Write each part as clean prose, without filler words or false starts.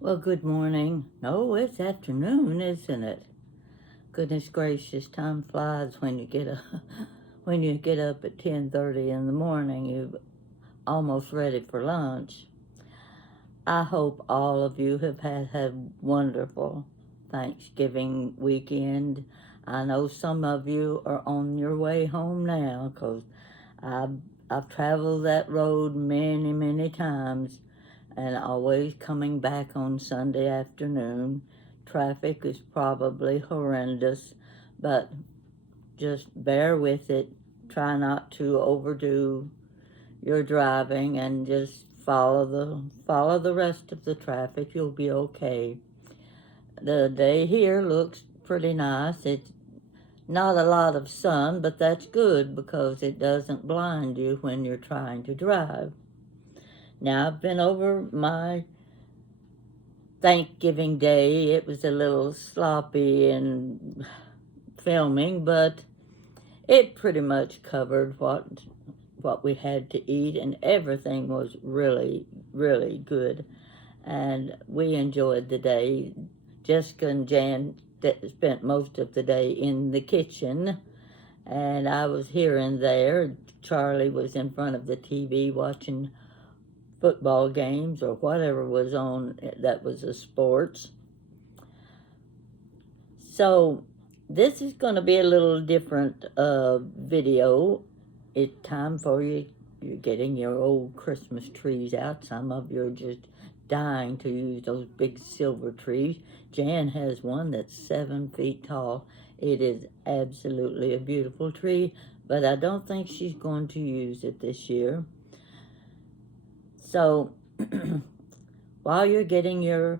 Well, good morning. No, it's afternoon, isn't it? Goodness gracious, time flies when you get when you get up at 10:30 in the morning. You're almost ready for lunch. I hope all of you have had wonderful Thanksgiving weekend. I know some of you are on your way home now because I've, I've traveled that road many, many times and always coming back on Sunday afternoon. Traffic is probably horrendous, but just bear with it. Try not to overdo your driving and just follow the rest of the traffic. You'll be okay. The day here looks pretty nice. It's not a lot of sun, but that's good because it doesn't blind you when you're trying to drive. Now, I've been over my Thanksgiving Day. It was a little sloppy in filming, but it pretty much covered what we had to eat, and everything was really, really good. And we enjoyed the day. Jessica and Jan spent most of the day in the kitchen, and I was here and there. Charlie was in front of the TV watching football games or whatever was on that was a sports. So this is going to be a little different video. It's time for you're getting your old Christmas trees out. Some of you are just dying to use those big silver trees. Jan has one that's 7 feet tall. It is absolutely a beautiful tree, but I don't think she's going to use it this year. So while you're getting your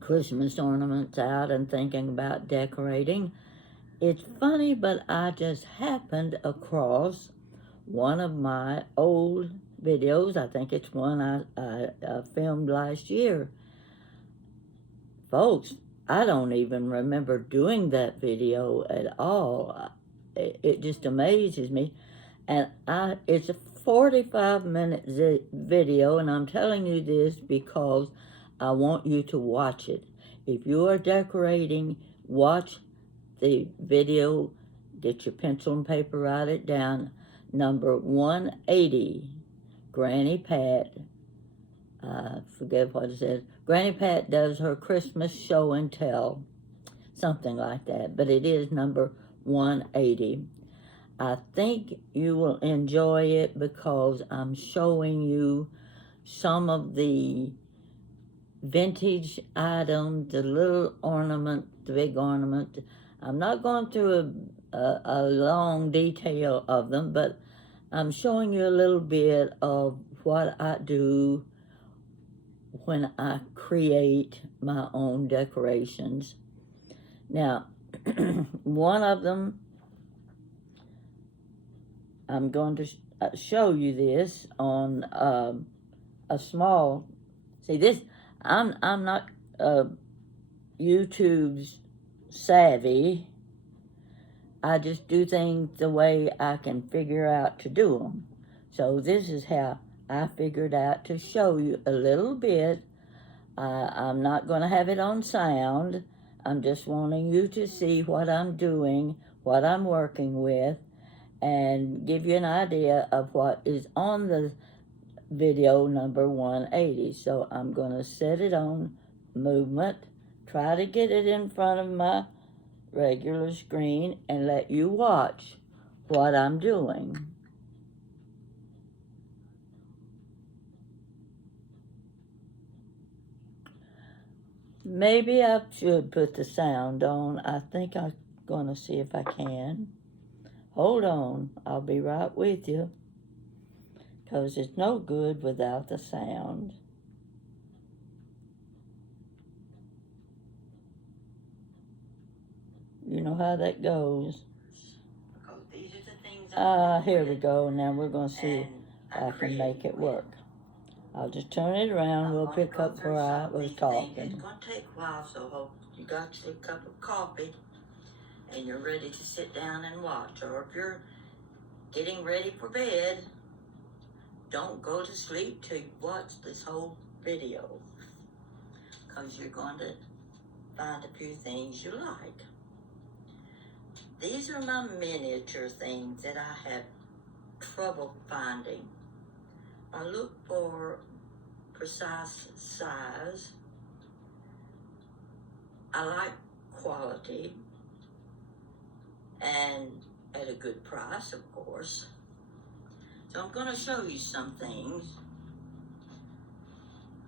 Christmas ornaments out and thinking about decorating, it's funny, but I just happened across one of my old videos. I think it's one I filmed last year. Folks, I don't even remember doing that video at all. It just amazes me. And it's a 45-minute video, and I'm telling you this because I want you to watch it. If you are decorating, watch the video, get your pencil and paper, write it down. Number 180, Granny Pat, I forget what it says. Granny Pat does her Christmas show and tell, something like that, but it is number 180. I think you will enjoy it because I'm showing you some of the vintage items, the little ornament, the big ornament. I'm not going through a long detail of them, but I'm showing you a little bit of what I do when I create my own decorations. Now, one of them, I'm going to show you this on a small. See this, I'm not YouTube's savvy. I just do things the way I can figure out to do them. So this is how I figured out to show you a little bit. I'm not going to have it on sound. I'm just wanting you to see what I'm doing, what I'm working with, and give you an idea of what is on the video number 180. So I'm going to set it on movement, try to get it in front of my regular screen, and let you watch what I'm doing. Maybe I should put the sound on. I think I'm going to see if I can. Hold on, I'll be right with you, because it's no good without the sound. You know how that goes. Here we go. Now we're going to see if I can make it work. I'll just turn it around. We'll pick up where I was talking. It's going to take a while, so hope you got your cup of coffee and you're ready to sit down and watch. Or if you're getting ready for bed, don't go to sleep till you watch this whole video. because you're going to find a few things you like. These are my miniature things that I have trouble finding. I look for precise size. I like quality and at a good price, of course. So I'm going to show you some things.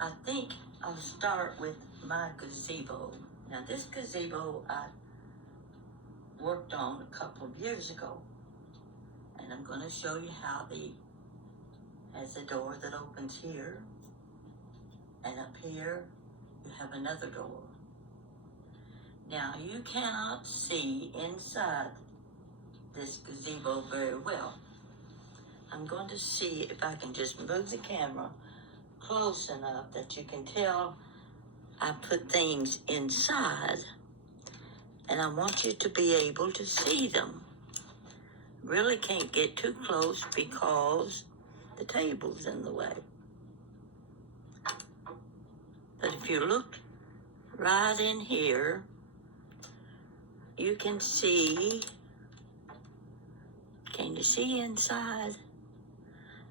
I think I'll start with my gazebo. Now this gazebo I worked on a couple of years ago, and I'm going to show you how has a door that opens here, and up here you have another door. Now you cannot see inside this gazebo very well. I'm going to see if I can just move the camera close enough that you can tell I put things inside, and I want you to be able to see them. Really can't get too close because the table's in the way. But if you look right in here, you can see, can you see inside?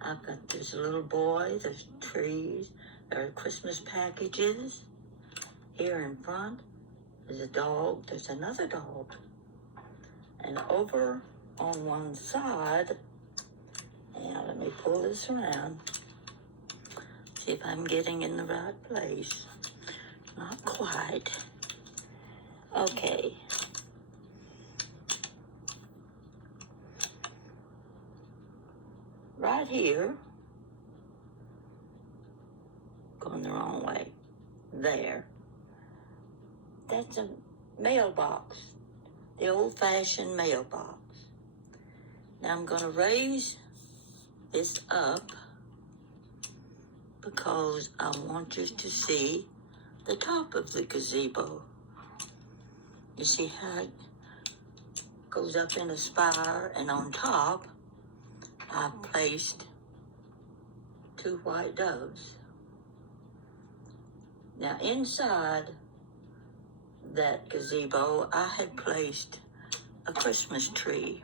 I've got this little boy, there's trees, there are Christmas packages. Here in front, there's a dog, there's another dog. And over on one side, now let me pull this around, see if I'm getting in the right place. Not quite. Okay. Right here, going the wrong way, there. That's a mailbox, the old-fashioned mailbox. Now I'm going to raise this up because I want you to see the top of the gazebo. You see how it goes up in a spire, and on top I've placed 2 white doves. Now inside that gazebo, I had placed a Christmas tree.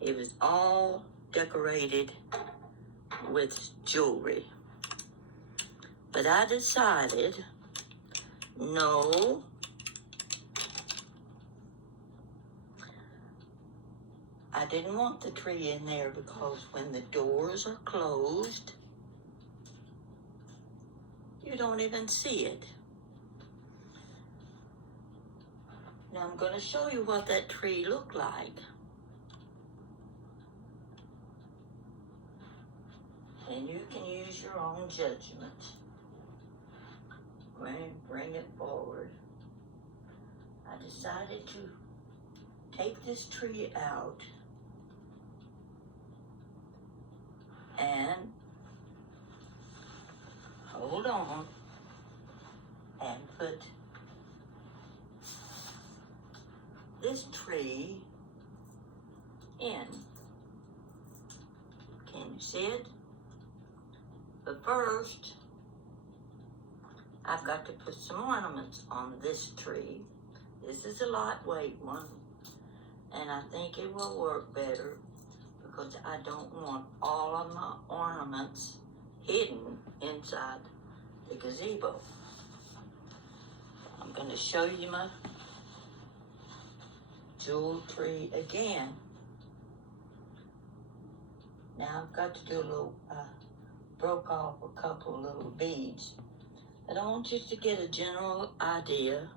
It was all decorated with jewelry. But I decided, no, I didn't want the tree in there because when the doors are closed, you don't even see it. Now I'm going to show you what that tree looked like. And you can use your own judgment. Bring it forward. I decided to take this tree out and hold on and put this tree in. Can you see it? But first, I've got to put some ornaments on this tree. This is a lightweight one, and I think it will work better because I don't want all of my ornaments hidden inside the gazebo. I'm going to show you my jewel tree again. Now I've got to do a little, broke off a couple little beads. But I want you to get a general idea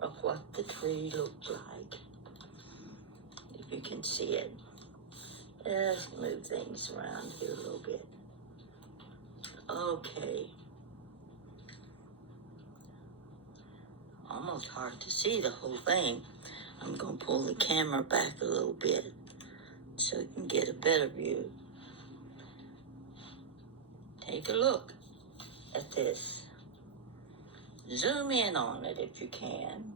of what the tree looked like. If you can see it. Let's move things around here a little bit. Okay. Almost hard to see the whole thing. I'm going to pull the camera back a little bit so you can get a better view. Take a look at this. Zoom in on it if you can.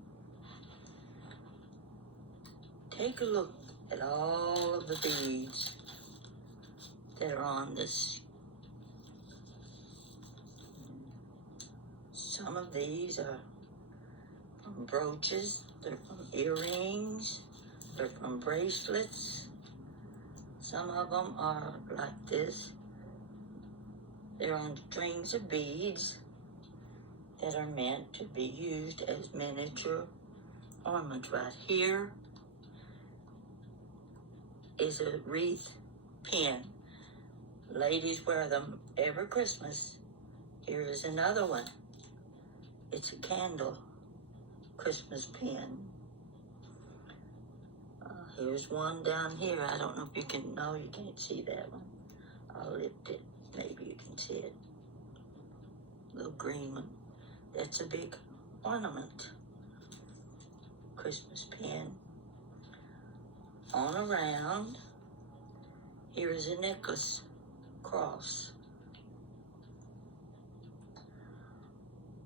Take a look at all of the beads that are on this Some of these are from brooches, they're from earrings, they're from bracelets. Some of them are like this. They're on strings of beads that are meant to be used as miniature ornaments. Right here is a wreath pin. Ladies wear them every Christmas. Here is another one. It's a candle Christmas pin. Here's one down here. I don't know if you can, no, you can't see that one. I'll lift it. Maybe you can see it. Little green one. That's a big ornament. Christmas pin. On around, here is a necklace cross.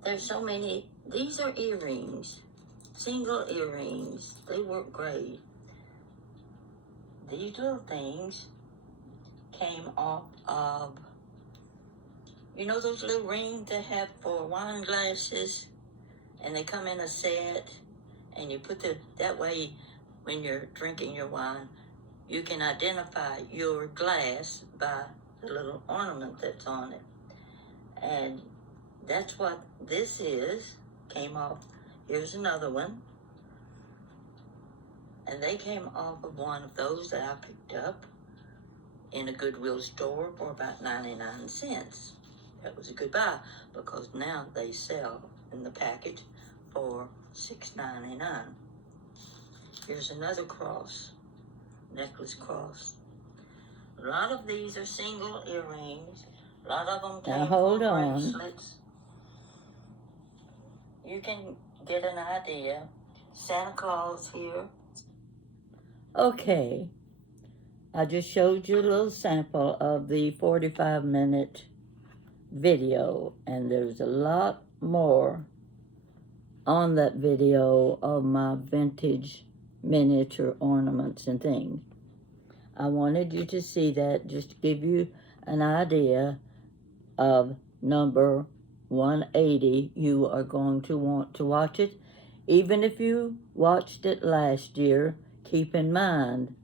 There's so many. These are earrings, single earrings. They work great. These little things came off of, you know those little rings they have for wine glasses, and they come in a set, and you put that way when you're drinking your wine, you can identify your glass by the little ornament that's on it. And that's what this is. Came off. Here's another one. And they came off of one of those that I picked up in a Goodwill store for about 99 cents. That was a good buy because now they sell in the package for $6.99. Here's another cross, necklace cross. A lot of these are single earrings. A lot of them came from bracelets. You can get an idea. Santa Claus here. Okay, I just showed you a little sample of the 45-minute video, and there's a lot more on that video of my vintage miniature ornaments and things. I wanted you to see that just to give you an idea of number 180. You are going to want to watch it. Even if you watched it last year, keep in mind,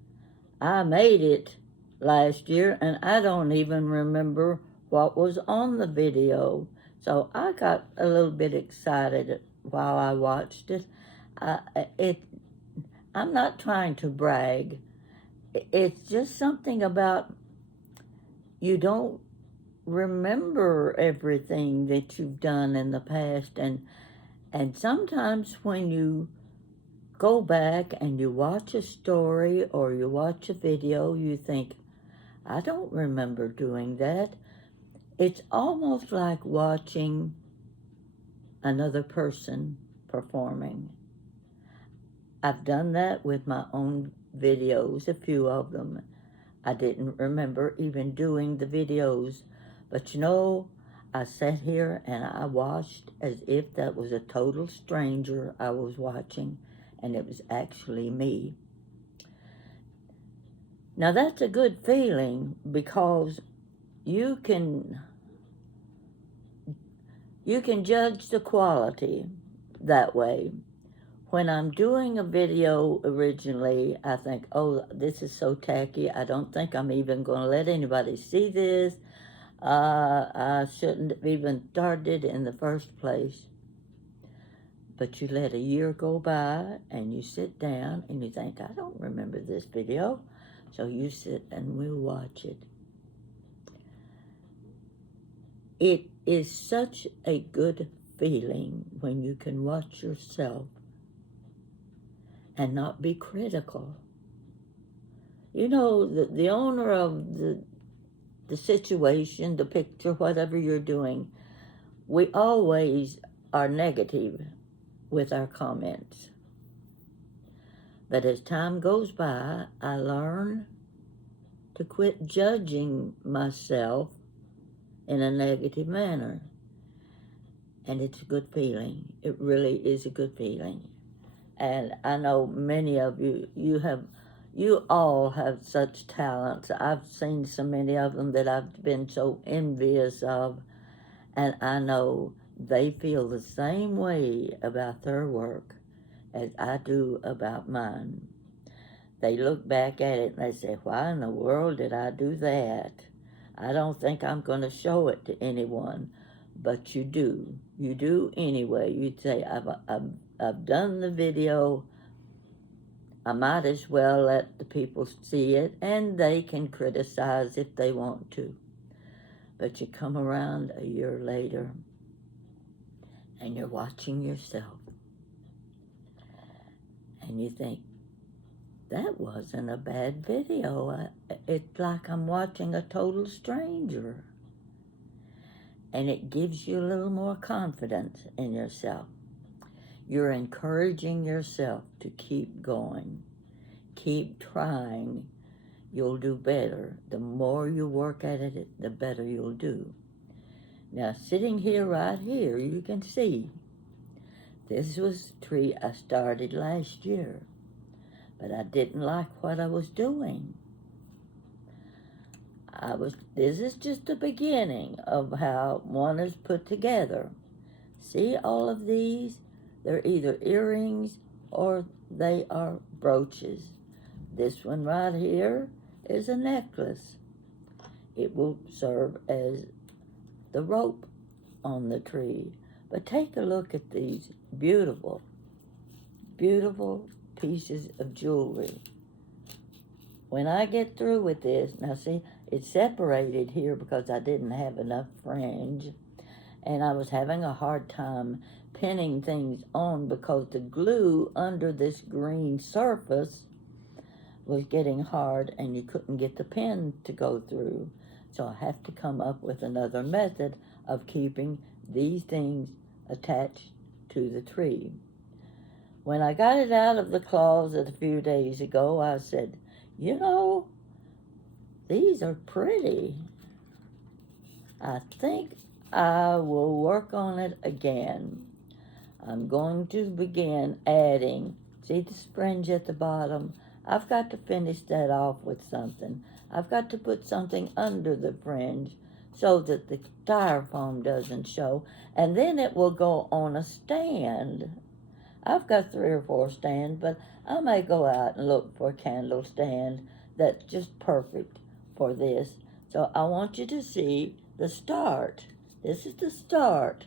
I made it last year and I don't even remember what was on the video. So I got a little bit excited while I watched it. I'm not trying to brag. It's just something about you don't remember everything that you've done in the past, and sometimes when you go back and you watch a story or you watch a video, you think, I don't remember doing that. It's almost like watching another person performing. I've done that with my own videos, a few of them. I didn't remember even doing the videos, but you know, I sat here and I watched as if that was a total stranger I was watching, and it was actually me. Now that's a good feeling because you can judge the quality that way. When I'm doing a video originally, I think, oh, this is so tacky. I don't think I'm even going to let anybody see this. I shouldn't have even started in the first place. But you let a year go by and you sit down and you think, I don't remember this video. So you sit and we'll watch it. It is such a good feeling when you can watch yourself and not be critical. You know, the owner of the situation, the picture, whatever you're doing, we always are negative with our comments. But as time goes by, I learn to quit judging myself in a negative manner. And it's a good feeling. It really is a good feeling. And I know many of you, you all have such talents. I've seen so many of them that I've been so envious of. And I know they feel the same way about their work as I do about mine. They look back at it and they say, why in the world did I do that? I don't think I'm going to show it to anyone. But you do. You do anyway. You'd say, I've done the video. I might as well let the people see it, and they can criticize if they want to. But you come around a year later, and you're watching yourself, and you think, that wasn't a bad video. It's like I'm watching a total stranger. And it gives you a little more confidence in yourself. You're encouraging yourself to keep going. Keep trying. You'll do better. The more you work at it, the better you'll do. Now, sitting here, right here, you can see this was a tree I started last year, but I didn't like what I was doing. This is just the beginning of how one is put together. See all of these? They're either earrings or they are brooches. This one right here is a necklace. It will serve as the rope on the tree. But take a look at these beautiful, beautiful pieces of jewelry. When I get through with this, now see, it's separated here because I didn't have enough fringe, and I was having a hard time pinning things on because the glue under this green surface was getting hard and you couldn't get the pin to go through. So I have to come up with another method of keeping these things attached to the tree. When I got it out of the closet a few days ago, I said, you know, these are pretty. I think I will work on it again. I'm going to begin adding, see the fringe at the bottom? I've got to finish that off with something. I've got to put something under the fringe so that the styrofoam doesn't show, and then it will go on a stand. I've got 3 or 4 stands, but I may go out and look for a candle stand that's just perfect for this. So I want you to see the start. This is the start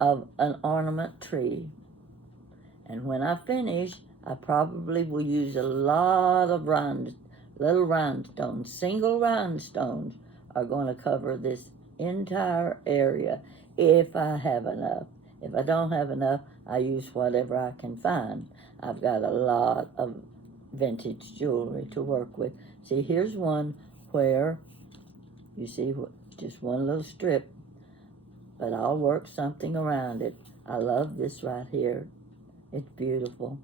of an ornament tree. And when I finish, I probably will use a lot of little rhinestones. Single rhinestones are going to cover this entire area if I have enough. If I don't have enough, I use whatever I can find. I've got a lot of vintage jewelry to work with. See, here's one where you see just one little strip, but I'll work something around it. I love this right here. It's beautiful.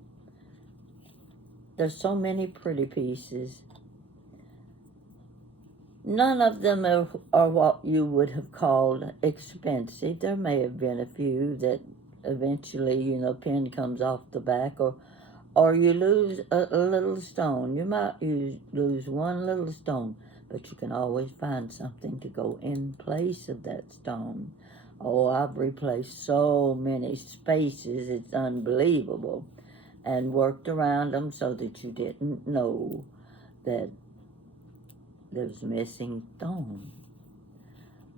There's so many pretty pieces. None of them are what you would have called expensive. There may have been a few that eventually, pin comes off the back, or you lose a little stone. You might lose one little stone, but you can always find something to go in place of that stone. Oh, I've replaced so many spaces, it's unbelievable, and worked around them so that you didn't know that there's missing stone.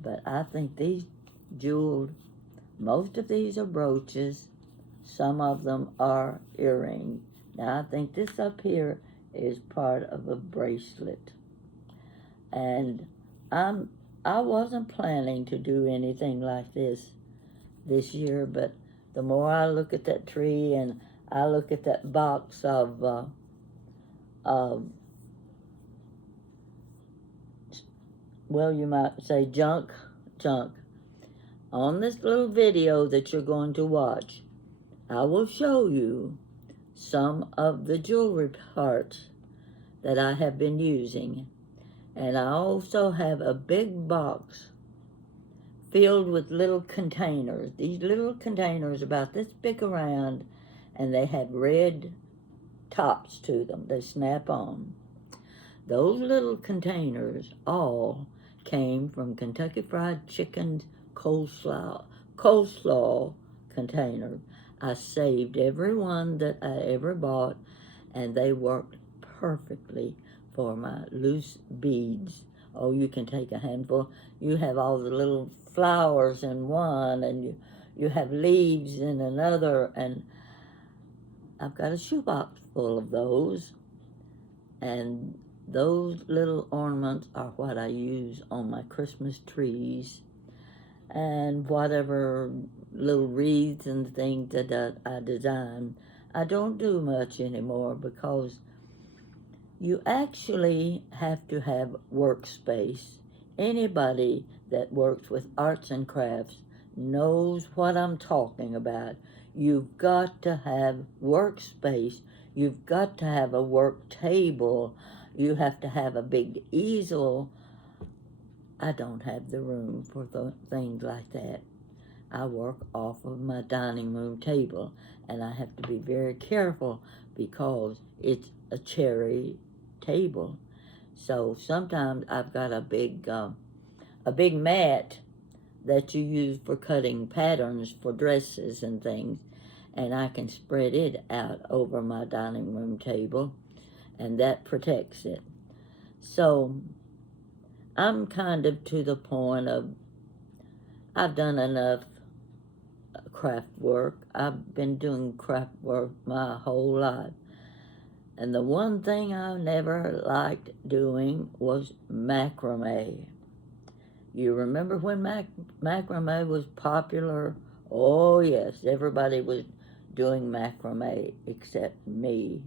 But I think these jeweled, most of these are brooches, some of them are earrings. Now I think this up here is part of a bracelet. And I wasn't planning to do anything like this year, but the more I look at that tree and I look at that box of well, you might say junk. On this little video that you're going to watch, I will show you some of the jewelry parts that I have been using. And I also have a big box filled with little containers. These little containers about this big around, and they have red tops to them. They snap on. Those little containers all came from Kentucky Fried Chicken's coleslaw container. I saved every one that I ever bought, and they worked perfectly for my loose beads. Oh, you can take a handful. You have all the little flowers in one, and you have leaves in another, and I've got a shoebox full of those, and those little ornaments are what I use on my Christmas trees and whatever little wreaths and things that I design. I don't do much anymore because you actually have to have workspace. Anybody that works with arts and crafts knows what I'm talking about. You've got to have workspace. You've got to have a work table. You have to have a big easel. I don't have the room for things like that. I work off of my dining room table, and I have to be very careful because it's a cherry table. So sometimes I've got a big mat that you use for cutting patterns for dresses and things, and I can spread it out over my dining room table, and that protects it. So I'm kind of to the point of I've done enough craft work. I've been doing craft work my whole life. And the one thing I never liked doing was macrame. You remember when macrame was popular? Oh yes, everybody was doing macrame except me.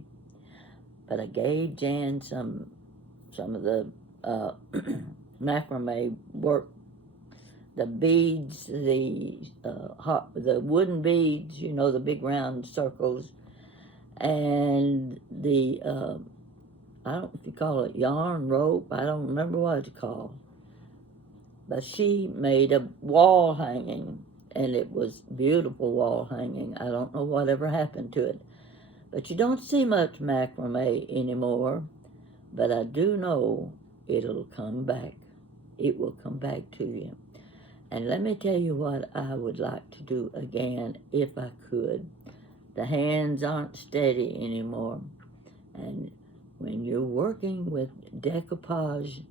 But I gave Jan some of the macrame work, the beads, the wooden beads, you know, the big round circles, and the I don't know if you call it yarn rope. I don't remember what it's called. But she made a wall hanging, and it was beautiful wall hanging. I don't know whatever happened to it. But you don't see much macrame anymore. But I do know it'll come back. It will come back to you. And let me tell you what I would like to do again if I could. The hands aren't steady anymore. And when you're working with decoupage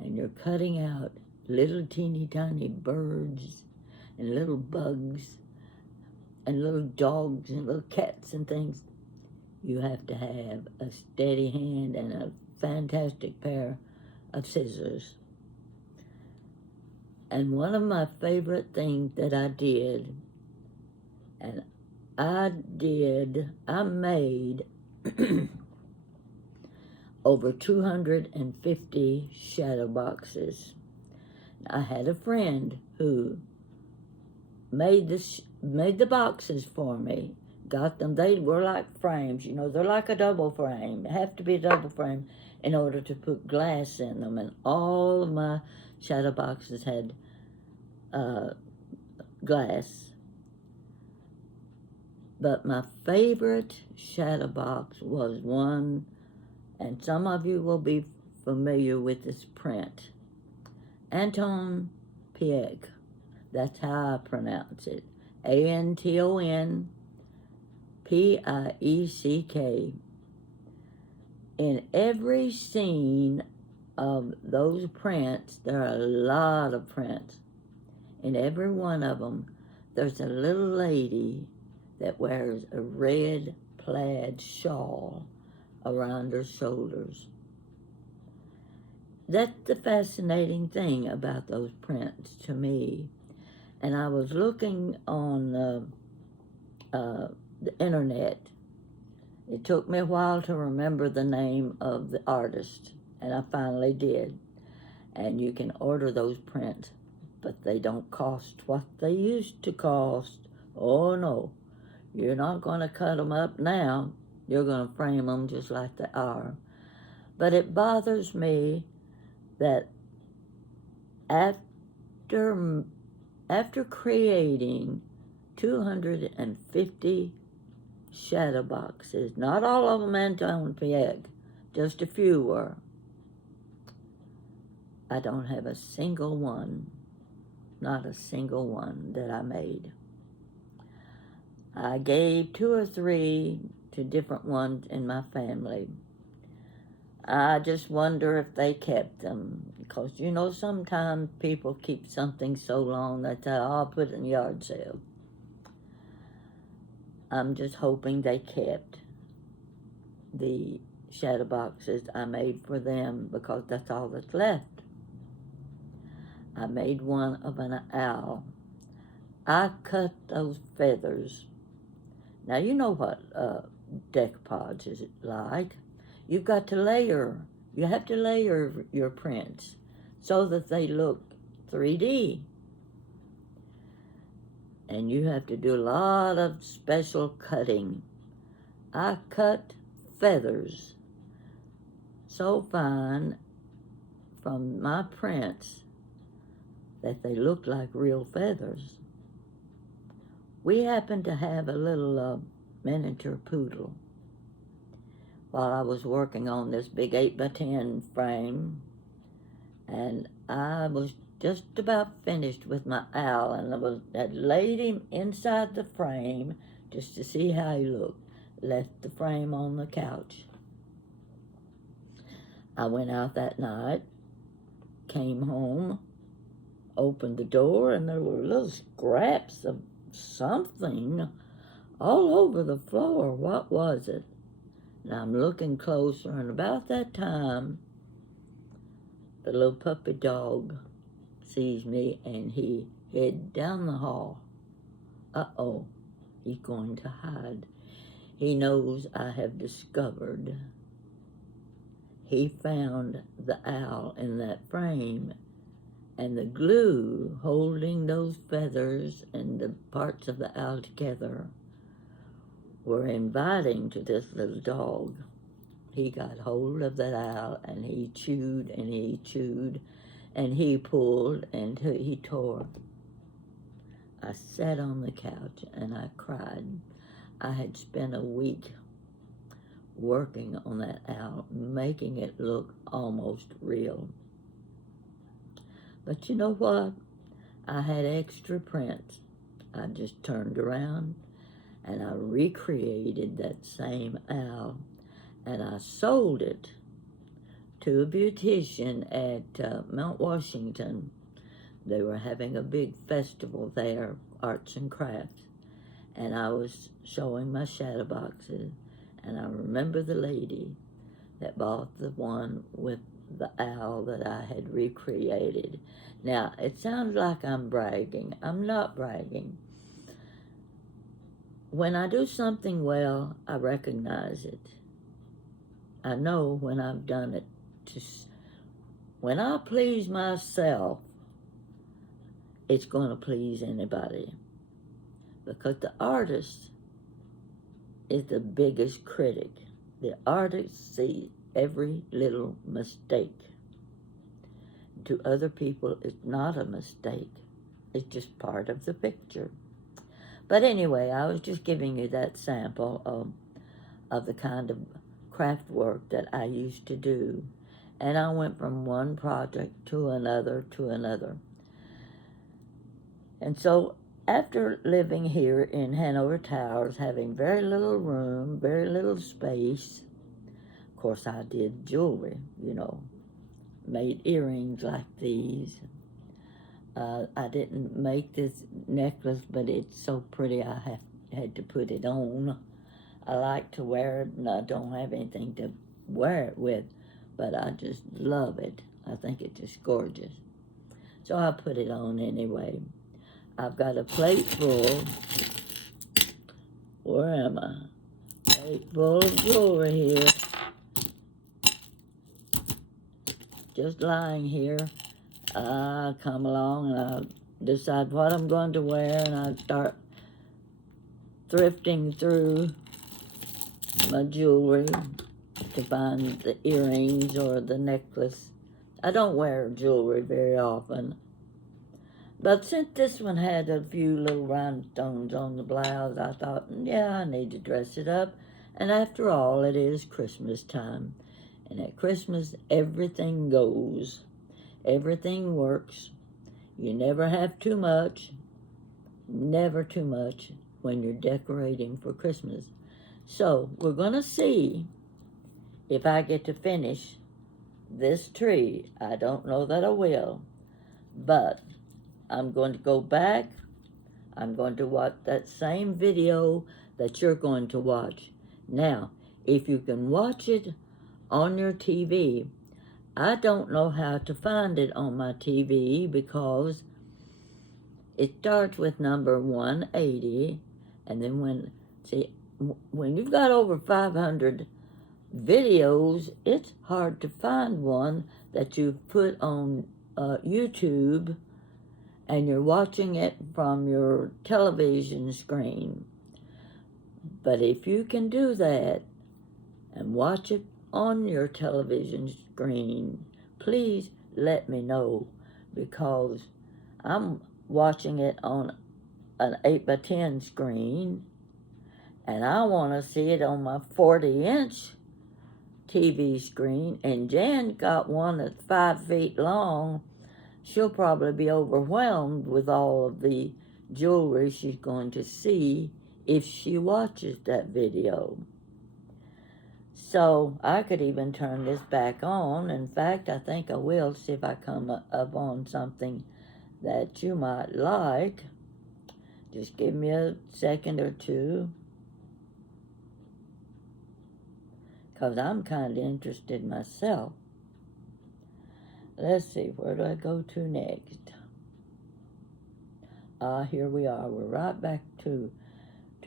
and you're cutting out little teeny tiny birds and little bugs and little dogs and little cats and things, you have to have a steady hand and a fantastic pair of scissors. And one of my favorite things that I did, and I made over 250 shadow boxes. I had a friend who made the boxes for me, got them. They were like frames, you know, they're like a double frame. They have to be a double frame in order to put glass in them. And all of my shadow boxes had glass. But my favorite shadow box was one, and some of you will be familiar with this print. Anton Pieck. That's how I pronounce it. Anton Pieck. In every scene of those prints, there are a lot of prints. In every one of them, there's a little lady that wears a red plaid shawl around her shoulders. That's the fascinating thing about those prints to me. And I was looking on the internet. It took me a while to remember the name of the artist, and I finally did. And you can order those prints, but they don't cost what they used to cost. Oh no, you're not going to cut them up now. You're going to frame them just like they are. But it bothers me that after creating 250 shadow boxes, not all of them Anton Pieck, just a few were, I don't have a single one, not a single one that I made. I gave 2 or 3 to different ones in my family. I just wonder if they kept them, because you know sometimes people keep something so long that I'll put it in yard sale. I'm just hoping they kept the shadow boxes I made for them, because that's all that's left. I made one of an owl. I cut those feathers. Now you know what decoupage is like. You've got to layer. You have to layer your prints so that they look 3D. And you have to do a lot of special cutting. I cut feathers so fine from my prints that they look like real feathers. We happened to have a little miniature poodle while I was working on this big 8x10 frame, and I was just about finished with my owl, and had laid him inside the frame just to see how he looked. Left the frame on the couch. I went out that night, came home, opened the door, and there were little scraps of something all over the floor. What was it? And I'm looking closer, and about that time, the little puppy dog sees me, and he head down the hall. Uh-oh, he's going to hide. He knows I have discovered. He found the owl in that frame, and the glue holding those feathers and the parts of the owl together were inviting to this little dog. He got hold of that owl, and he chewed and he chewed, and he pulled and he tore. I sat on the couch and I cried. I had spent a week working on that owl, making it look almost real. But you know what? I had extra prints. I just turned around and I recreated that same owl, and I sold it to a beautician at Mount Washington. They were having a big festival there, arts and crafts, and I was showing my shadow boxes, and I remember the lady that bought the one with the owl that I had recreated. Now, it sounds like I'm bragging. I'm not bragging. When I do something well, I recognize it. I know when I've done it. When I please myself, it's going to please anybody. Because the artist is the biggest critic. The artist sees every little mistake. To other people, it's not a mistake. It's just part of the picture. But anyway, I was just giving you that sample of the kind of craft work that I used to do. And I went from one project to another to another. And so after living here in Hanover Towers, having very little room, very little space, of course I did jewelry, made earrings like these. I didn't make this necklace, but it's so pretty I had to put it on. I like to wear it, and I don't have anything to wear it with, but I just love it. I think it's just gorgeous. So I put it on anyway. I've got a plate full. Where am I? Plate full of jewelry here. Just lying here. I come along and I decide what I'm going to wear, and I start thrifting through my jewelry to find the earrings or the necklace. I don't wear jewelry very often, but since this one had a few little rhinestones on the blouse, I thought, yeah, I need to dress it up. And after all, it is Christmas time, and at Christmas everything goes. Everything works. You never have too much, never too much when you're decorating for Christmas. So we're going to see if I get to finish this tree. I don't know that I will, but I'm going to go back. I'm going to watch that same video that you're going to watch. Now, if you can watch it on your TV, I don't know how to find it on my TV because it starts with number 180, and then when you've got over 500 videos, it's hard to find one that you've put on YouTube and you're watching it from your television screen. But if you can do that and watch it on your television screen, please let me know, because I'm watching it on an 8x10 screen and I want to see it on my 40-inch TV screen, and Jan got one that's 5 feet long. She'll probably be overwhelmed with all of the jewelry she's going to see if she watches that video. So I could even turn this back on. In fact, I think I will, see if I come up on something that you might like. Just give me a second or two, because I'm kind of interested myself. Let's see, where do I go to next? Here we are. We're right back to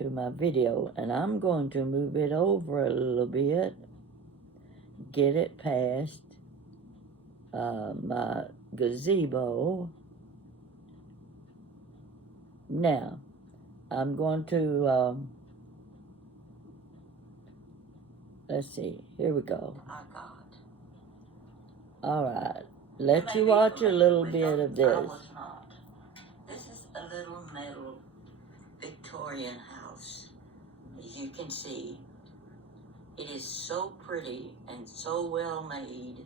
my video, and I'm going to move it over a little bit, get it past my gazebo. Now, I'm going to, let's see, here we go. All right, let you watch a little bit of this. This is a little metal Victorian house. As you can see, it is so pretty and so well made.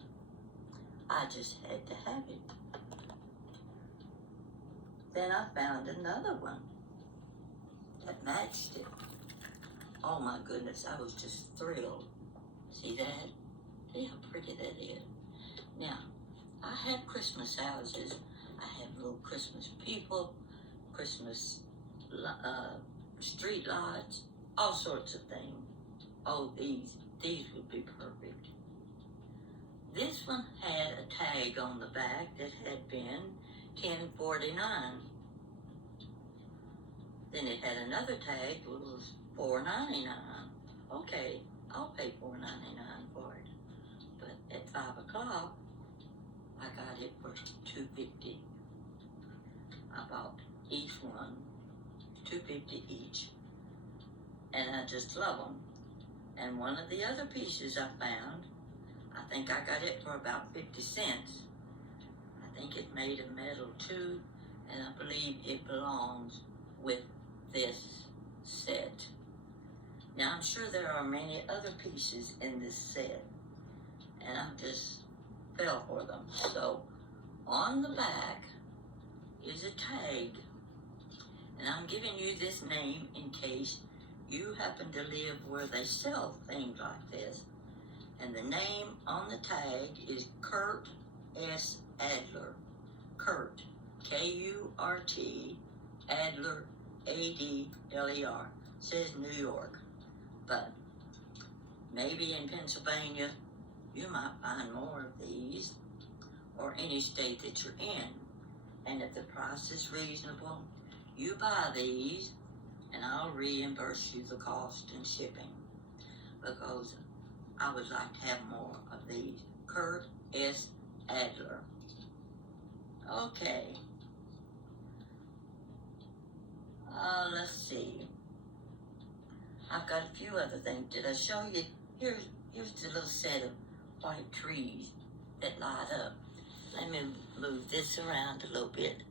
I just had to have it. Then I found another one that matched it. Oh my goodness, I was just thrilled. See that? See how pretty that is? Now, I have Christmas houses. I have little Christmas people, Christmas street lights, all sorts of things. Oh, these would be perfect. This one had a tag on the back that had been $10.49. Then it had another tag that was $4.99. Okay, I'll pay $4.99 for it. But at 5 o'clock, I got it for $2.50. I bought each one, $2.50 each, and I just love them. And one of the other pieces I found, I think I got it for about 50 cents. I think it's made of metal too, and I believe it belongs with this set. Now I'm sure there are many other pieces in this set, and I just fell for them. So on the back is a tag, and I'm giving you this name in case you happen to live where they sell things like this. And the name on the tag is Kurt S. Adler. Kurt, K-U-R-T, Adler, A-D-L-E-R. Says New York, but maybe in Pennsylvania you might find more of these, or any state that you're in. And if the price is reasonable, you buy these and I'll reimburse you the cost and shipping, because I would like to have more of these. Kurt S. Adler. Okay. Let's see. I've got a few other things. Did I show you? Here's the little set of white trees that light up. Let me move this around a little bit.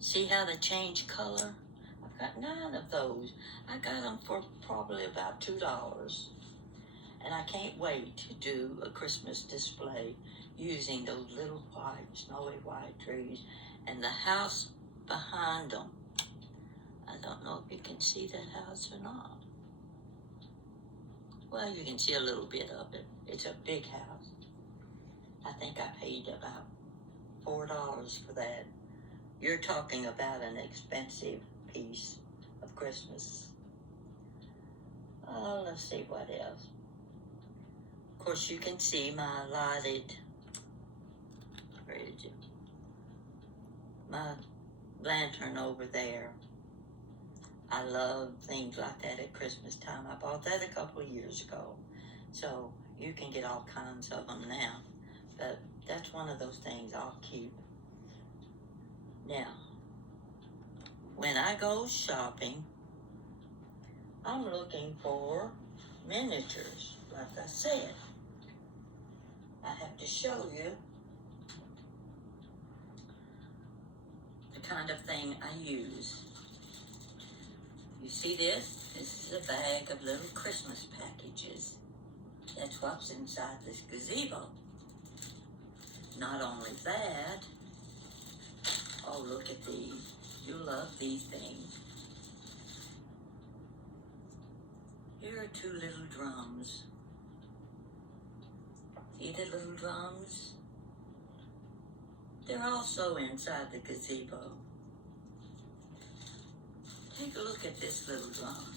See how they change color? I've got 9 of those. I got them for probably about $2. And I can't wait to do a Christmas display using those little white, snowy white trees And the house behind them, I don't know if you can see that house or not. Well, you can see a little bit of it. It's a big house. I think I paid about $4 for that. You're talking about an expensive piece of Christmas. Let's see what else. Of course, you can see my lighted, where is it? My lantern over there. I love things like that at Christmas time. I bought that a couple of years ago. So you can get all kinds of them now. But that's one of those things I'll keep. Now, when I go shopping, I'm looking for miniatures, like I said. I have to show you the kind of thing I use. You see this? This is a bag of little Christmas packages. That's what's inside this gazebo. Not only that, oh, look at these. You love these things. Here are 2 little drums. See the little drums? They're also inside the gazebo. Take a look at this little drum.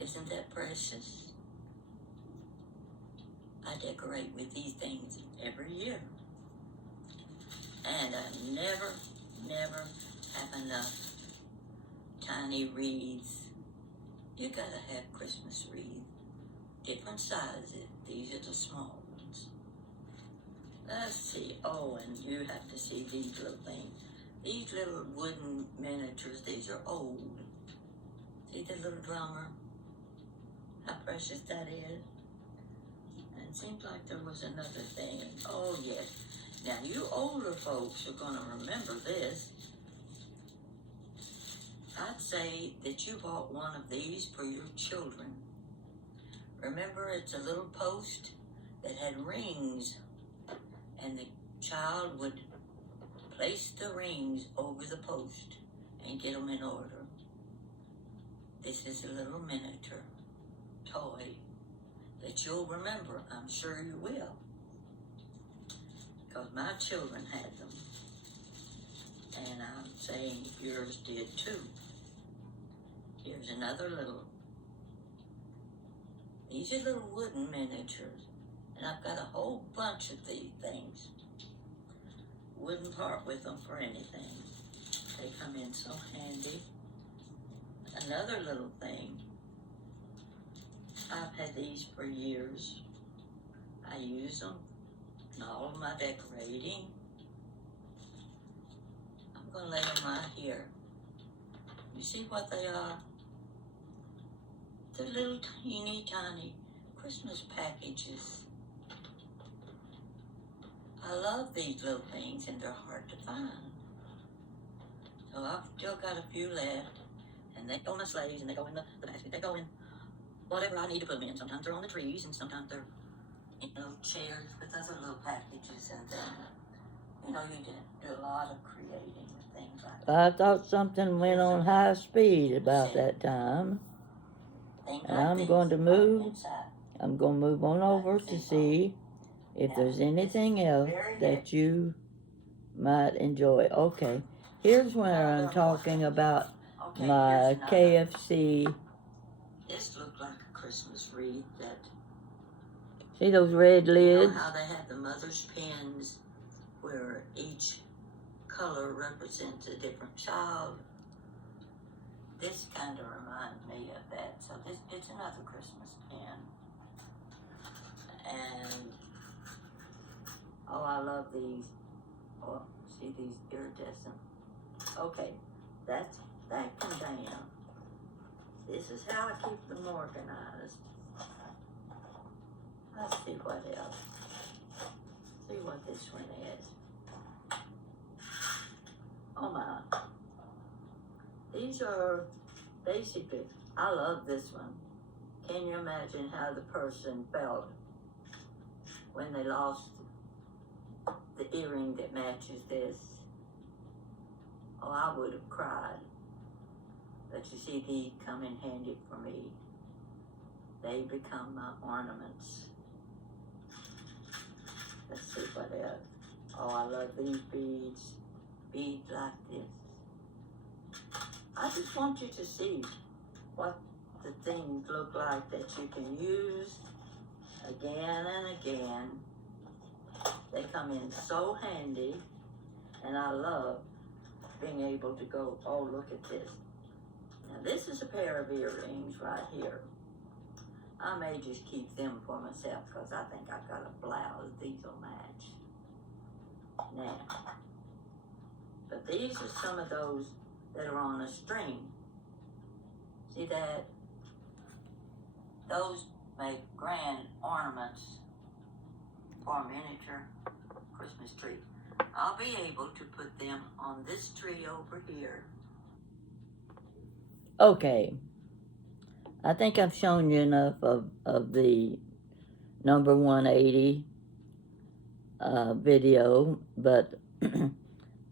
Isn't that precious? I decorate with these things every year. And I never have enough tiny wreaths. You gotta have Christmas wreaths. Different sizes. These are the small ones. Let's see. Oh, and you have to see these little things. These little wooden miniatures, these are old. See the little drummer? How precious that is. And it seems like there was another thing. Oh, yes. Now, you older folks are going to remember this. I'd say that you bought one of these for your children. Remember, it's a little post that had rings, and the child would place the rings over the post and get them in order. This is a little miniature toy that you'll remember. I'm sure you will, because my children had them, and I'm saying yours did too. Here's another little. These are little wooden miniatures, and I've got a whole bunch of these things. Wouldn't part with them for anything. They come in so handy. Another little thing. I've had these for years. I use them in all of my decorating. I'm going to lay them right here. You see what they are? They're little teeny tiny Christmas packages. I love these little things, and they're hard to find. So I've still got a few left, and they go in the sleighs, and they go in the basket. They go in whatever I need to put them in. Sometimes they're on the trees, and sometimes they're in little chairs with other little packages, and then, you know, you do a lot of creating with things like that. I thought something went on high speed about that time. And I'm going to move on over to see if there's anything else that you might enjoy. Okay, here's where I'm talking about my KFC. This looked like a Christmas wreath. See those red lids? You know how they have the mother's pins where each color represents a different child? This kind of reminds me of that. So it's another Christmas pin. And, oh, I love these. Oh, see these iridescent. Okay, that can down. This is how I keep them organized. Let's see what else. See what this one is. Oh my. These are basically, I love this one. Can you imagine how the person felt when they lost the earring that matches this. Oh, I would have cried. But you see, these come in handy for me. They become my ornaments. Let's see what else. Oh, I love these beads. Beads like this. I just want you to see what the things look like that you can use again and again. They come in so handy, and I love being able to go, oh, look at this. Now this is a pair of earrings right here. I may just keep them for myself because I think I've got a blouse. These will match. Now, but these are some of those that are on a string. See that? Those make grand ornaments for a miniature Christmas tree. I'll be able to put them on this tree over here. Okay, I think I've shown you enough of the number 180 video, but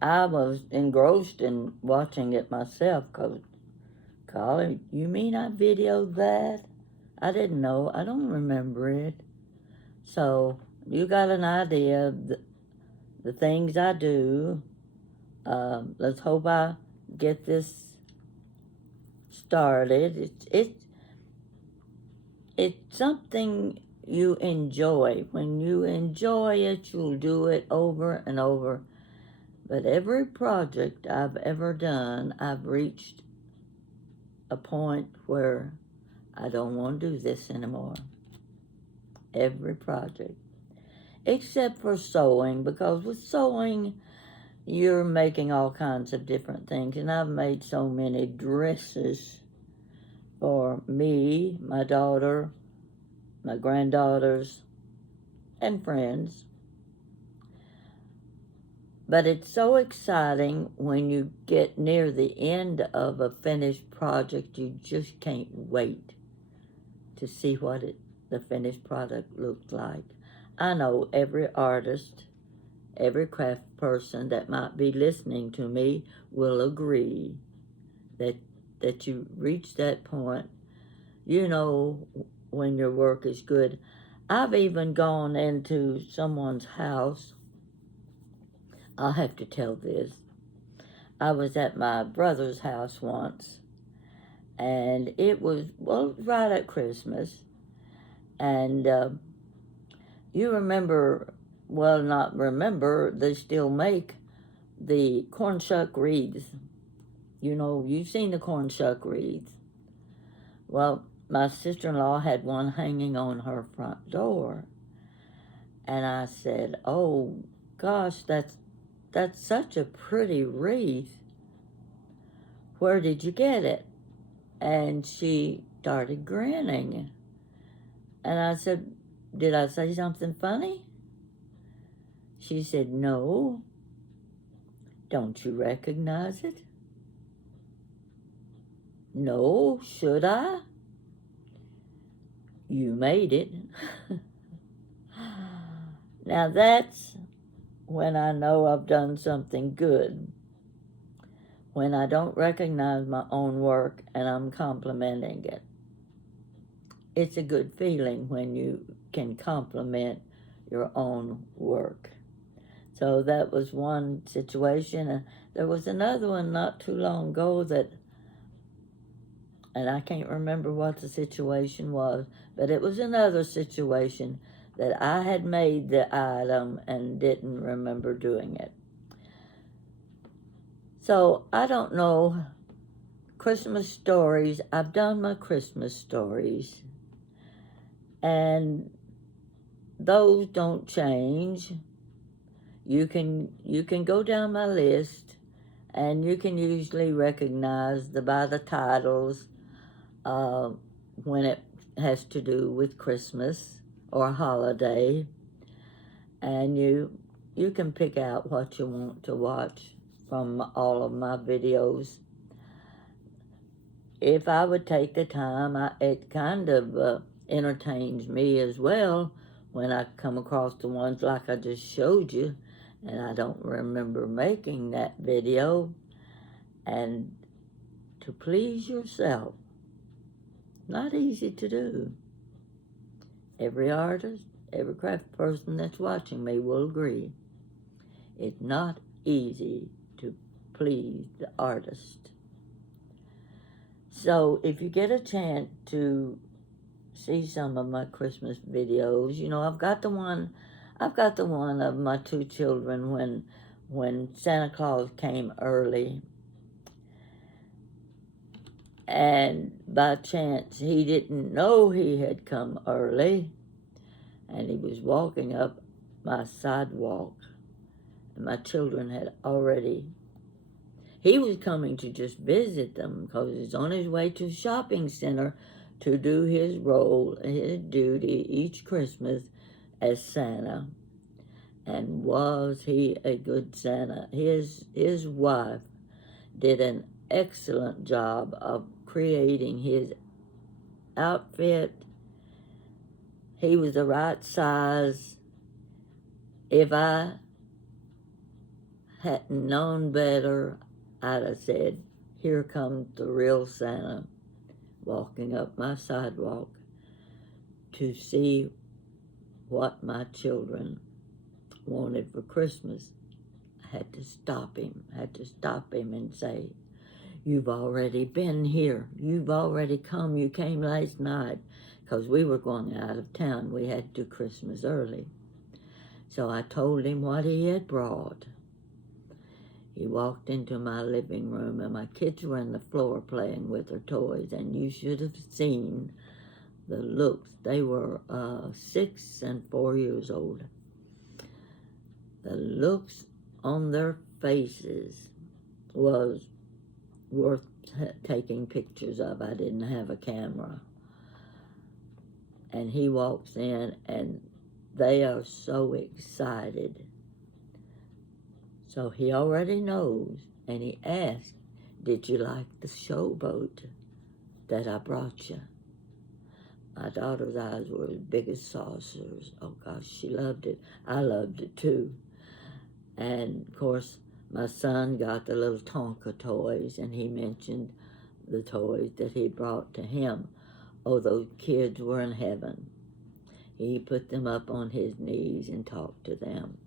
I was engrossed in watching it myself because, Colin, you mean I videoed that? I didn't know. I don't remember it. So you got an idea of the things I do. Let's hope I get this started. It's something you enjoy. When you enjoy it, you'll do it over and over. But every project I've ever done, I've reached a point where I don't want to do this anymore. Every project. Except for sewing, because with sewing, you're making all kinds of different things. And I've made so many dresses for me, my daughter, my granddaughters, and friends. But it's so exciting when you get near the end of a finished project, you just can't wait to see what the finished product looks like. I know every artist, every craft person that might be listening to me will agree that you reach that point, you know, when your work is good. I've even gone into someone's house. I'll have to tell this. I was at my brother's house once, and it was, well, right at Christmas, and you remember, well, not remember, they still make the corn shuck wreaths. You know, you've seen the corn shuck wreaths. Well, my sister-in-law had one hanging on her front door, and I said, oh, gosh, that's such a pretty wreath. Where did you get it? And she started grinning. And I said, did I say something funny? She said, no. Don't you recognize it? No, should I? You made it. Now that's when I know I've done something good. When I don't recognize my own work and I'm complimenting it. It's a good feeling when you can compliment your own work. So that was one situation. And there was another one not too long ago and I can't remember what the situation was, but it was another situation that I had made the item and didn't remember doing it. So I don't know, Christmas stories, I've done my Christmas stories, and those don't change. You can go down my list, and you can usually recognize by the titles when it has to do with Christmas or holiday, and you can pick out what you want to watch from all of my videos. If I would take the time, it kind of entertains me as well when I come across the ones like I just showed you, and I don't remember making that video. And to please yourself, not easy to do. Every artist, every craft person that's watching me will agree. It's not easy to please the artist. So if you get a chance to see some of my Christmas videos, you know, I've got the one of my two children when Santa Claus came early, and by chance he didn't know he had come early, and he was walking up my sidewalk, and my children had already, he was coming to just visit them because he's on his way to a shopping center to do his role, his duty each Christmas as Santa. And was he a good Santa? His wife did an excellent job of creating his outfit. He was the right size. If I hadn't known better, I'd have said, here comes the real Santa walking up my sidewalk to see what my children wanted for Christmas. I had to stop him and say, you've already been here. You've already come. You came last night because we were going out of town. We had to do Christmas early. So I told him what he had brought. He walked into my living room, and my kids were on the floor playing with their toys, and you should have seen the looks. They were 6 and 4 years old. The looks on their faces was worth taking pictures of. I didn't have a camera. And he walks in, and they are so excited. So he already knows, and he asked, did you like the showboat that I brought you? My daughter's eyes were as big as saucers. Oh gosh, she loved it. I loved it too. And of course, my son got the little Tonka toys, and he mentioned the toys that he brought to him. Oh, those kids were in heaven. He put them up on his knees and talked to them.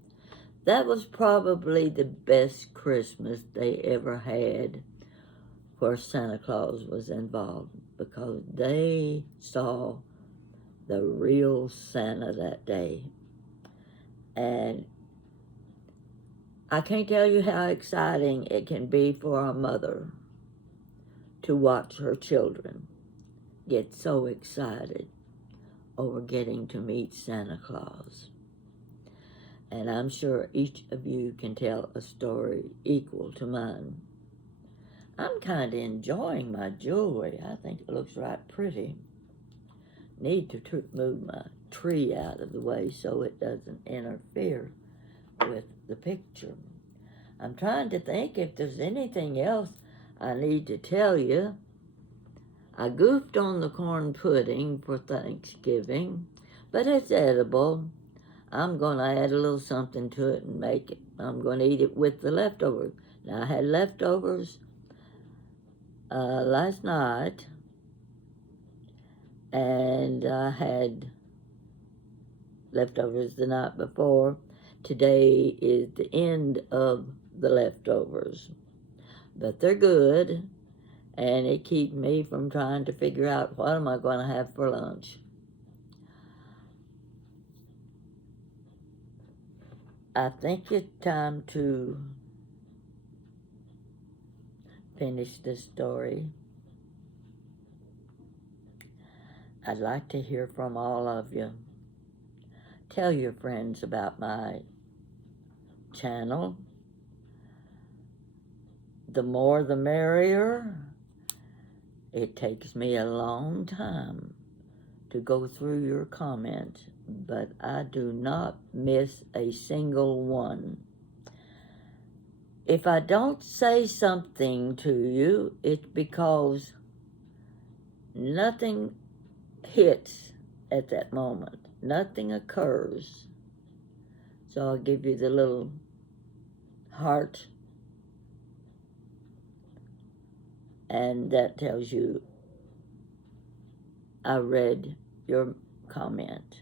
That was probably the best Christmas they ever had where Santa Claus was involved, because they saw the real Santa that day. And I can't tell you how exciting it can be for a mother to watch her children get so excited over getting to meet Santa Claus. And I'm sure each of you can tell a story equal to mine. I'm kind of enjoying my jewelry. I think it looks right pretty. Need to move my tree out of the way so it doesn't interfere with the picture. I'm trying to think if there's anything else I need to tell you. I goofed on the corn pudding for Thanksgiving, but it's edible. I'm going to add a little something to it and make it. I'm going to eat it with the leftovers. Now, I had leftovers last night, and I had leftovers the night before. Today is the end of the leftovers, but they're good, and it keeps me from trying to figure out what am I going to have for lunch. I think it's time to finish this story. I'd like to hear from all of you. Tell your friends about my channel. The more the merrier. It takes me a long time to go through your comments, but I do not miss a single one. If I don't say something to you, it's because nothing hits at that moment. Nothing occurs. So I'll give you the little heart, and that tells you I read your comment.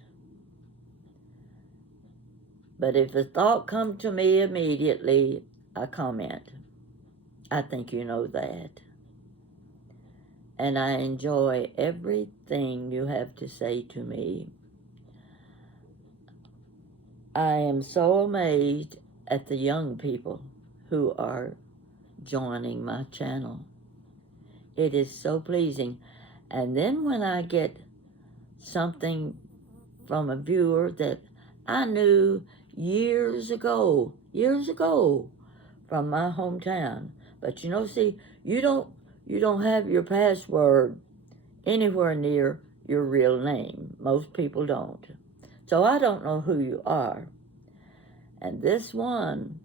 But if a thought comes to me immediately, I comment. I think you know that. And I enjoy everything you have to say to me. I am so amazed at the young people who are joining my channel. It is so pleasing. And then when I get something from a viewer that I knew years ago from my hometown, but see, you don't have your password anywhere near your real name. Most people don't. So I don't know who you are. And this one,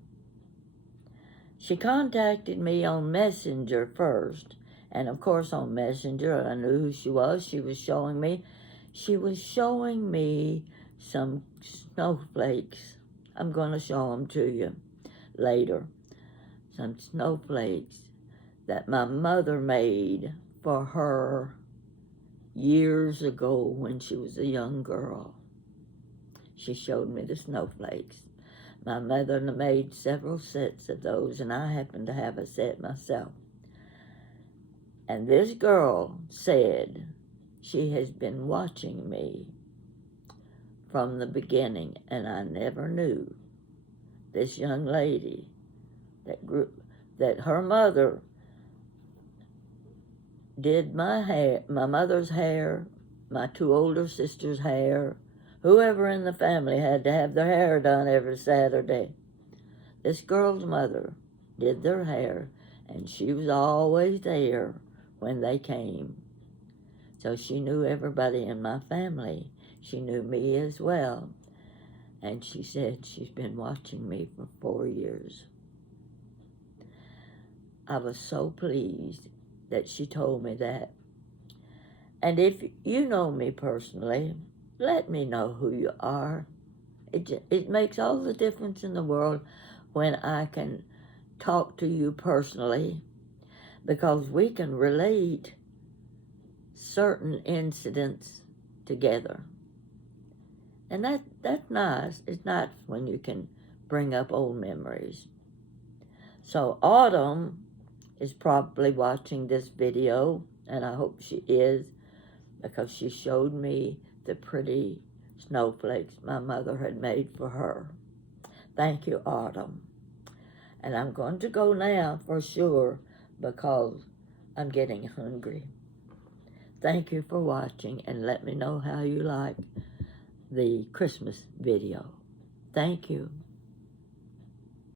she contacted me on Messenger first. And of course on Messenger I knew who she was. She was showing me some snowflakes. I'm going to show them to you later. Some snowflakes that my mother made for her years ago when she was a young girl. She showed me the snowflakes. My mother made several sets of those, and I happen to have a set myself. And this girl said she has been watching me from the beginning, and I never knew this young lady that her mother did my hair, my mother's hair, my two older sisters' hair. Whoever in the family had to have their hair done every Saturday. This girl's mother did their hair, and she was always there when they came. So she knew everybody in my family. She knew me as well. And she said she's been watching me for 4 years. I was so pleased that she told me that. And if you know me personally, let me know who you are. It makes all the difference in the world when I can talk to you personally, because we can relate certain incidents together. And that's nice. It's nice when you can bring up old memories. So Autumn is probably watching this video, and I hope she is, because she showed me the pretty snowflakes my mother had made for her. Thank you, Autumn. And I'm going to go now for sure, because I'm getting hungry. Thank you for watching, and let me know how you like the Christmas video. Thank you.